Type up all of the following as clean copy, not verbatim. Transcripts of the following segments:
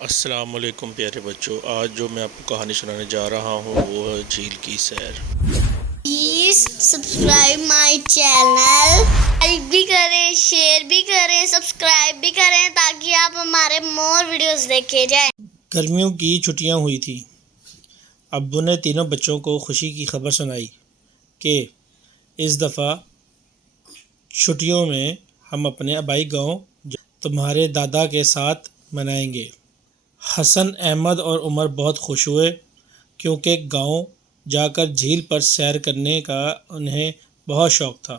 السلام علیکم پیارے بچوں، آج جو میں آپ کو کہانی سنانے جا رہا ہوں وہ ہے جھیل کی سیر۔ Please subscribe my channel, like بھی کریں، شیئر بھی کریں، سبسکرائب بھی کریں تاکہ آپ ہمارے مور ویڈیوز دیکھے جائیں۔ گرمیوں کی چھٹیاں ہوئی تھیں۔ ابو نے تینوں بچوں کو خوشی کی خبر سنائی کہ اس دفعہ چھٹیوں میں ہم اپنے آبائی گاؤں تمہارے دادا کے ساتھ منائیں گے۔ حسن، احمد اور عمر بہت خوش ہوئے کیونکہ گاؤں جا کر جھیل پر سیر کرنے کا انہیں بہت شوق تھا۔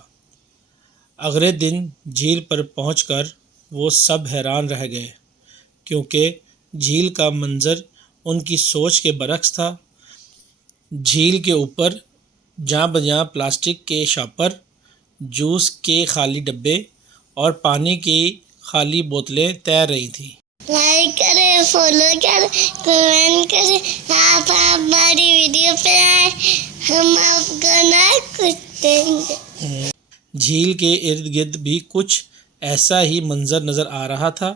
اگلے دن جھیل پر پہنچ کر وہ سب حیران رہ گئے کیونکہ جھیل کا منظر ان کی سوچ کے برعکس تھا۔ جھیل کے اوپر جہاں بجہاں پلاسٹک کے شاپر، جوس کے خالی ڈبے اور پانی کی خالی بوتلیں تیر رہی تھیں۔ لائک کریں، فالو کریں، کمنٹ کریں، آپ ہماری ویڈیو پہ آئیں، ہم آپ کو نہ کچھ دیں گے۔ جھیل کے ارد گرد بھی کچھ ایسا ہی منظر نظر آ رہا تھا۔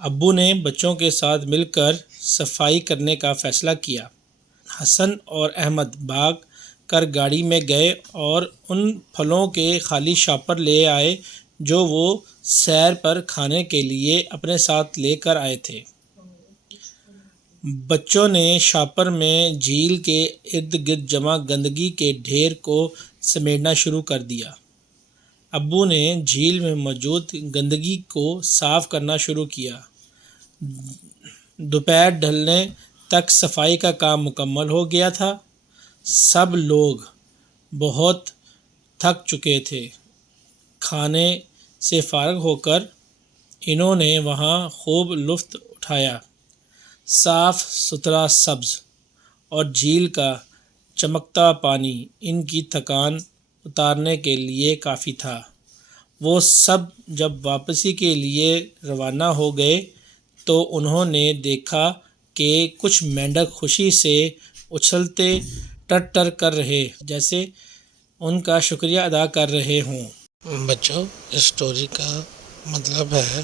ابو نے بچوں کے ساتھ مل کر صفائی کرنے کا فیصلہ کیا۔ حسن اور احمد بھاگ کر گاڑی میں گئے اور ان پھلوں کے خالی شاپر لے آئے جو وہ سیر پر کھانے کے لیے اپنے ساتھ لے کر آئے تھے۔ بچوں نے شاپر میں جھیل کے ارد گرد جمع گندگی کے ڈھیر کو سمیٹنا شروع کر دیا۔ ابو نے جھیل میں موجود گندگی کو صاف کرنا شروع کیا۔ دوپہر ڈھلنے تک صفائی کا کام مکمل ہو گیا تھا۔ سب لوگ بہت تھک چکے تھے۔ کھانے سے فارغ ہو کر انہوں نے وہاں خوب لطف اٹھایا۔ صاف ستھرا سبز اور جھیل کا چمکتا پانی ان کی تھکان اتارنے کے لیے کافی تھا۔ وہ سب جب واپسی کے لیے روانہ ہو گئے تو انہوں نے دیکھا کہ کچھ مینڈک خوشی سے اچھلتے ٹر ٹر کر رہے جیسے ان کا شکریہ ادا کر رہے ہوں۔ بچوں، اس سٹوری کا مطلب ہے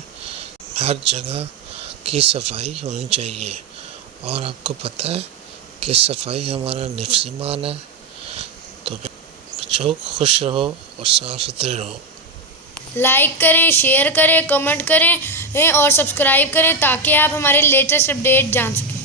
ہر جگہ کی صفائی ہونی چاہیے، اور آپ کو پتہ ہے کہ صفائی ہمارا نفس ایمان ہے۔ تو بچوں، خوش رہو اور صاف ستھرے رہو۔ لائک کریں، شیئر کریں، کمنٹ کریں اور سبسکرائب کریں تاکہ آپ ہمارے لیٹسٹ اپڈیٹ جان سکیں۔